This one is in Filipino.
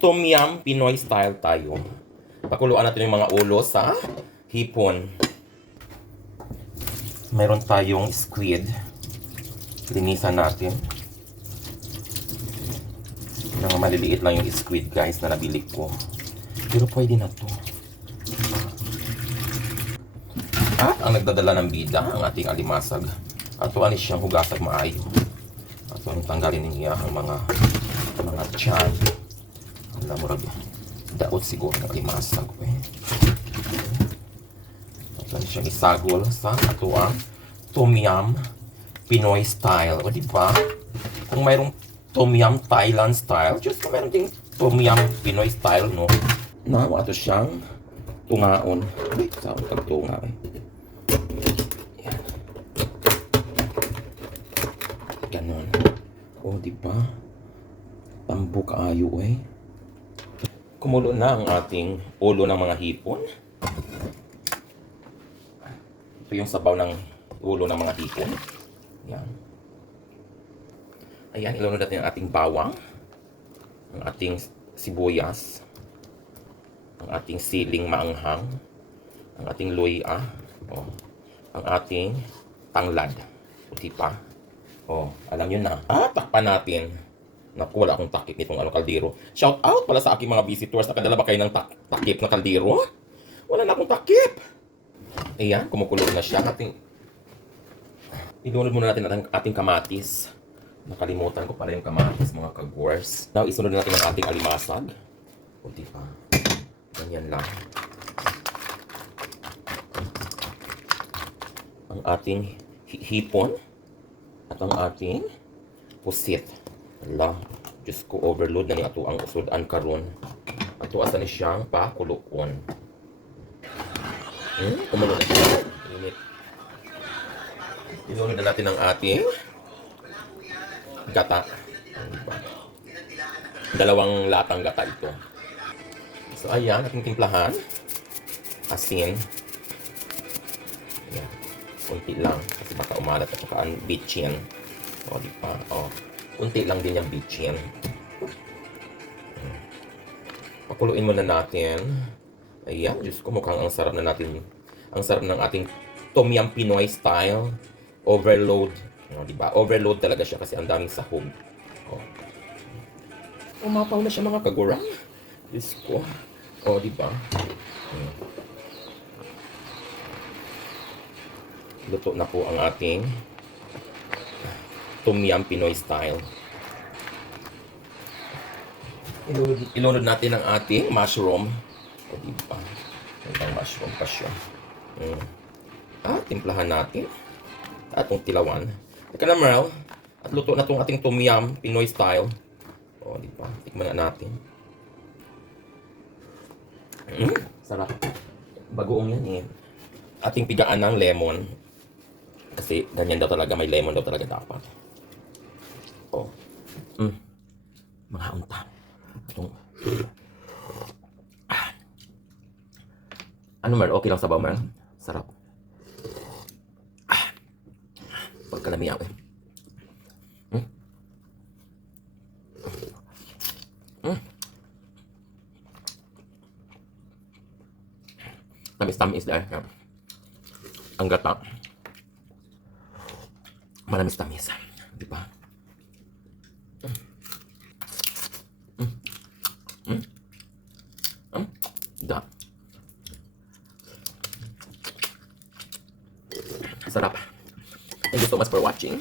Tom Yum Pinoy style tayo. Pakuluan natin yung mga ulo sa hipon. Meron tayong squid. Linisan natin. Mga maliliit lang yung squid guys na nabili ko. Pero pwede na to. At ang nagdadala ng bida, ang ating alimasag. At tuwan siyang hugasag maayo. At tuwan tanggalin niya ang mga tiyan. Alam mo rin, daot siguro ng alimasag. At tuwan siyang isagol sa atuang Tom Yum Pinoy style. O diba? Kung mayroong Tom Yum Thailand style, just kung mayroon ding Tom Yum Pinoy style, no? Na, ato siyang tungaon. Ay, saan tagtunga eh. Yan. Ganon. O, diba? Tambo kaayo eh. Kumulo na ang ating ulo ng mga hipon. Ito yung sabaw ng ulo ng mga hipon. Yan. Ayan, ilunod natin ang ating bawang. Ang ating sibuyas. Ang ating siling maanghang. Ang ating luya. O, ang ating tanglad. Puti pa. O, alam nyo na. Takpan natin. Naku, wala akong takip nitong kaldero. Shout out pala sa aking mga visitors. Nakadala ba kayo ng takip na kaldero? Wala na akong takip. Ayan, kumukulo na siya. Ilunod muna natin ang ating kamatis. Nakalimutan ko pala yung kamatis, mga kagwars. Now, isunod natin ang ating alimasag. Kunti pa. Ganyan lang. Ang ating hipon. At ang ating pusit. Ala, Diyos ko, overload na ni ato ang usudan karon. Ato asa ni siyang pakulukon. Kumulo na siya. Init. Ilunod na natin ang ating gata. Dalawang latang gata ito. So, ayan, ating timplahan. Asin. Ayan. Kunti lang. Kasi baka umalat at saka ang bitchin. O, di pa. O, kunti lang din yung bitchin. Pakuluin muna natin. Ayan, Diyos ko, mukhang ang sarap na natin. Ang sarap ng ating Tom Yum Pinoy style. Overload. O, diba? Overload talaga siya kasi ang daming sahog. O. Umapaw na siya mga kagurang. Diyos ko. O, diba? Luto na po ang ating Tom Yum Pinoy style. Ilunod natin ang ating mushroom. O, diba? Ang mushroom pa siya. Timplahan natin. Atong tilawan. Teka na, Merl. At luto na itong ating Tom Yum Pinoy style. O, di ba? Tikman na natin. Sarap. Bagoong yan eh. Ating pigaan ng lemon. Kasi ganyan daw talaga. May lemon daw talaga dapat. O. Mga unta. Itong... Ano, Merl? Okay lang sabaw, Merl? Sarap. Pagkalamiyaw eh. Tamis-tamis dahil. Ang gata. Malamis-tamis. Di ba? Da. Sarap. Thank you so much for watching.